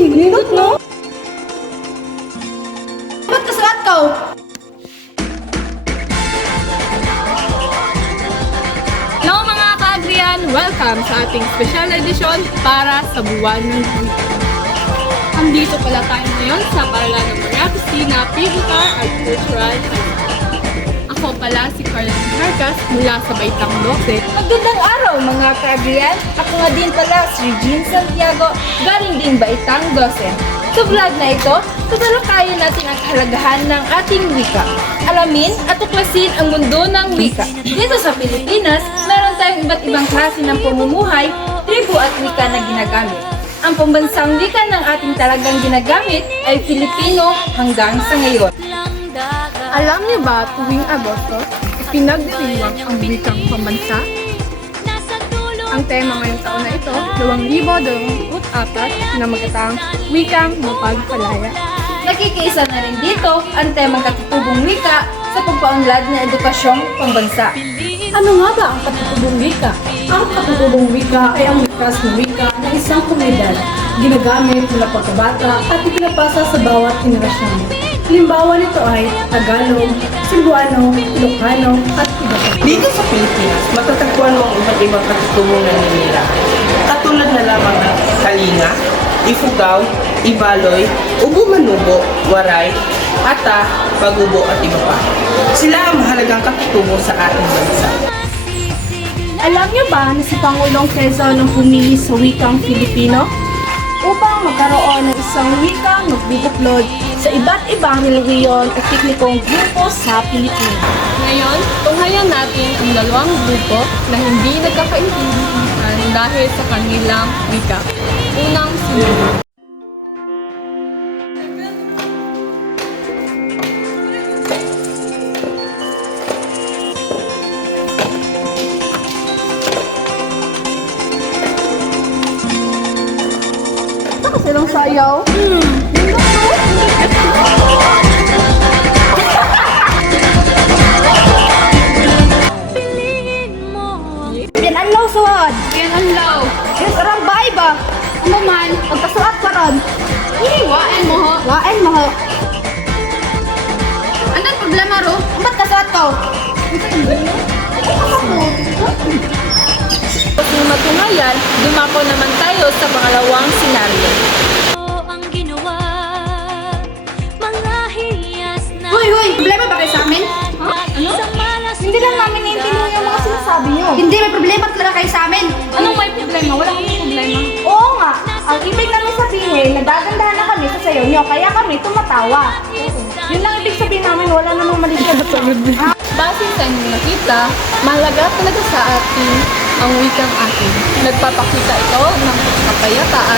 Linot, no? Ba't kasulat ka? Hello mga ka-Adrian! Welcome sa ating special edition para sa buwan ng wika. Andito pala tayo ngayon sa Paaralan ng Maria Cristina Physical at Cultural High. Ako pala si Carlene Marcas mula sa Baitang 12. Magandang araw mga ka-Adrian! Ako nga din pala si Regine Santiago, galing din Baitang 12. Sa vlog na ito, tatalakayin natin ang kahalagahan ng ating wika. Alamin at tuklasin ang mundo ng wika. Dito sa Pilipinas, meron tayong iba't ibang klase ng pamumuhay, tribu at wika na ginagamit. Ang pambansang wika ng ating talagang ginagamit ay Filipino hanggang sa ngayon. Alam niyo ba tuwing Agosto, ipinagdiriwang ang wikang pambansa? Ang tema ngayong taon na ito, 2024 na magatang wikang mapagpalaya. Nakikiisa na rin dito ang temang katutubong wika sa pagpaunlad ng edukasyong pambansa. Ano nga ba ang katutubong wika? Ang katutubong wika ay ang likas na wika ng isang komunidad, ginagamit mula pagkabata at ipinapasa sa bawat henerasyon. Halimbawa nito ay Tagalog, Cebuano, Ilocano at iba pa. Dito sa Pilipinas, matatagpuan mo ang iba't ibang katutubong naninira. Katulad na lamang ng Kalinga, Ifugao, Ibaloy, Ubo-Manubo, Waray, Ata, Pagubo at iba pa. Sila ang mahalagang katutubo sa ating bansa. Alam niyo ba na si Pangulong Quezon ang pumili sa wikang Filipino? Upang magkaroon ng isang wikang magbubuklod sa iba't ibang relihiyon at teknikong grupo sa Pilipinas. Ngayon, tunghayan natin ang dalawang grupo na hindi nagkakaintindihan dahil sa kanilang wika. Unang Cebu. Silang sayaw. Pinanlaw suod! Yan ang law. Yes, arang bahay ba? Ano man, Pagkasulat ka ron. hiwain mo ho. Wain mo ho. Anong problema ro? Ba't kasulat ka? Kung matungayan, dumako naman tayo sa pangalawang senaryo. ang ginawa, mga hiyas na Hoy, hoy! Problema ba kayo sa amin? Ano? sa malas Hindi lang namin naiintindihan yung mga sinasabi niyo. Hindi, may problema talaga kayo sa amin. Anong may problema? Wala akong problema. Oo nga, ang ibig namin sabihin, nagagandahan na kami sa sayo niyo, kaya kami tumatawa. Yun lang ibig sabihin namin, wala namang mali siya. Base sa inyong nakita, mahalaga talaga sa atin ang wikang atin. Nagpapakita ito ng kapayapaan